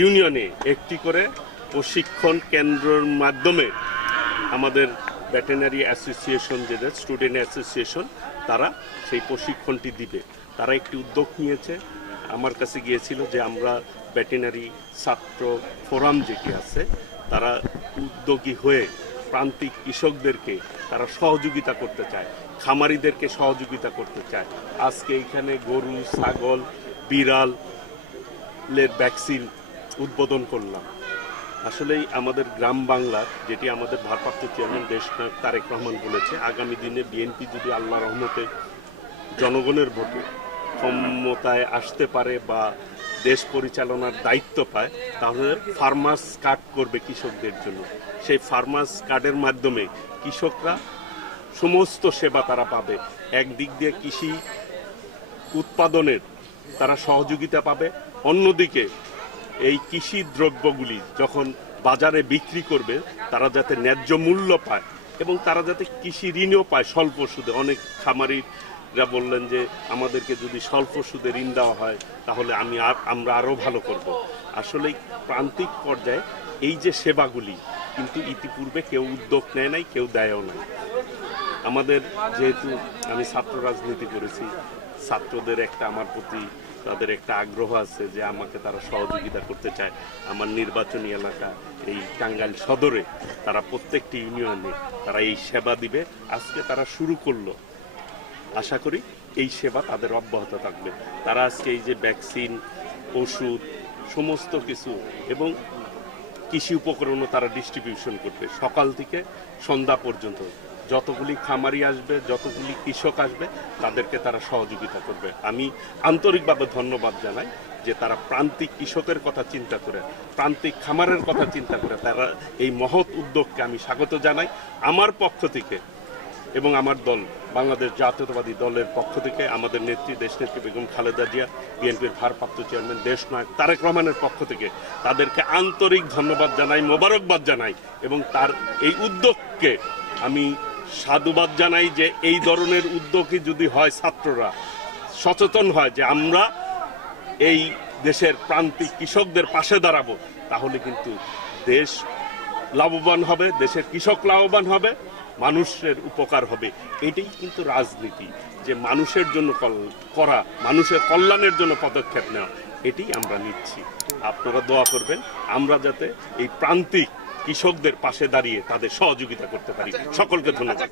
ইউনিয়নে একটি করে প্রশিক্ষণ কেন্দ্রের মাধ্যমে আমাদের ভেটেরিনারি অ্যাসোসিয়েশন, যেটা স্টুডেন্ট অ্যাসোসিয়েশন, তারা সেই প্রশিক্ষণটি দিবে। তারা একটি উদ্যোগ নিয়েছে, আমার কাছে গিয়েছিল যে আমরা ভেটেরিনারি ছাত্র ফোরাম যেটি আছে, তারা উদ্যোগী হয়ে প্রান্তিক কৃষকদেরকে তারা সহযোগিতা করতে চায়, খামারিদেরকে সহযোগিতা করতে চায়। আজকে এখানে গরু, ছাগল, বিড়ালের ভ্যাকসিন উদ্বোধন করলাম। আসলেই আমাদের গ্রাম বাংলার, যেটি আমাদের ভারপ্রাপ্ত চেয়ারম্যান দেশনায়ক তারেক রহমান বলেছে, আগামী দিনে বিএনপি যদি আল্লাহ রহমতে জনগণের ভোটে ক্ষমতায় আসতে পারে বা দেশ পরিচালনার দায়িত্ব পায়, তাহলে ফার্মার্স কার্ড করবে কৃষকদের জন্য। সেই ফার্মার্স কার্ডের মাধ্যমে কৃষকরা সমস্ত সেবা তারা পাবে। একদিক দিয়ে কৃষি উৎপাদনের তারা সহযোগিতা পাবে, অন্যদিকে এই কৃষি দ্রব্যগুলি যখন বাজারে বিক্রি করবে তারা যাতে ন্যায্য মূল্য পায় এবং তারা যাতে কৃষি ঋণও পায় স্বল্প সুদে। অনেক খামারিরা বললেন যে আমাদেরকে যদি স্বল্প সুদে ঋণ দেওয়া হয় তাহলে আমরা আরও ভালো করব। আসলে প্রান্তিক পর্যায়ে এই যে সেবাগুলি কিন্তু ইতিপূর্বে কেউ উদ্যোগ নেয় নাই, কেউ দেয়ও নাই। আমাদের যেহেতু আমি ছাত্র রাজনীতি করেছি, ছাত্রদের একটা আমার প্রতি তাদের একটা আগ্রহ আছে যে আমাকে তারা সহযোগিতা করতে চায়। আমার নির্বাচনী এলাকা এই টাঙ্গাইল সদরে তারা প্রত্যেকটি ইউনিয়নে তারা এই সেবা দিবে। আজকে তারা শুরু করলো, আশা করি এই সেবা তাদের অব্যাহত থাকবে। তারা আজকে এই যে ভ্যাকসিন, ওষুধ, সমস্ত কিছু এবং কৃষি উপকরণও তারা ডিস্ট্রিবিউশন করবে সকাল থেকে সন্ধ্যা পর্যন্ত। যতগুলি খামারি আসবে, যতগুলি কৃষক আসবে, তাদেরকে তারা সহযোগিতা করবে। আমি আন্তরিকভাবে ধন্যবাদ জানাই যে তারা প্রান্তিক কৃষকের কথা চিন্তা করে, প্রান্তিক খামারের কথা চিন্তা করে তারা এই মহৎ উদ্যোগকে আমি স্বাগত জানাই। আমার পক্ষ থেকে এবং আমার দল বাংলাদেশ জাতীয়তাবাদী দলের পক্ষ থেকে, আমাদের নেত্রী দেশনেত্রী বেগম খালেদা জিয়া, বিএনপির ভারপ্রাপ্ত চেয়ারম্যান দেশনায়ক তারেক রহমানের পক্ষ থেকে তাদেরকে আন্তরিক ধন্যবাদ জানাই, মোবারকবাদ জানাই এবং তার এই উদ্যোগকে আমি সাধুবাদ জানাই যে এই ধরনের উদ্যোগই যদি হয়, ছাত্ররা সচেতন হয় যে আমরা এই দেশের প্রান্তিক কৃষকদের পাশে দাঁড়াবো, তাহলে কিন্তু দেশ লাভবান হবে, দেশের কৃষক লাভবান হবে, মানুষের উপকার হবে। এটাই কিন্তু রাজনীতি, যে মানুষের জন্য করা, মানুষের কল্যাণের জন্য পদক্ষেপ নেওয়া, এটাই আমরা নিচ্ছি। আপনারা দোয়া করবেন আমরা যাতে এই প্রান্তিক কৃষকদের পাশে দাঁড়িয়ে তাদের সহযোগিতা করতে পারি। সকলকে ধন্যবাদ।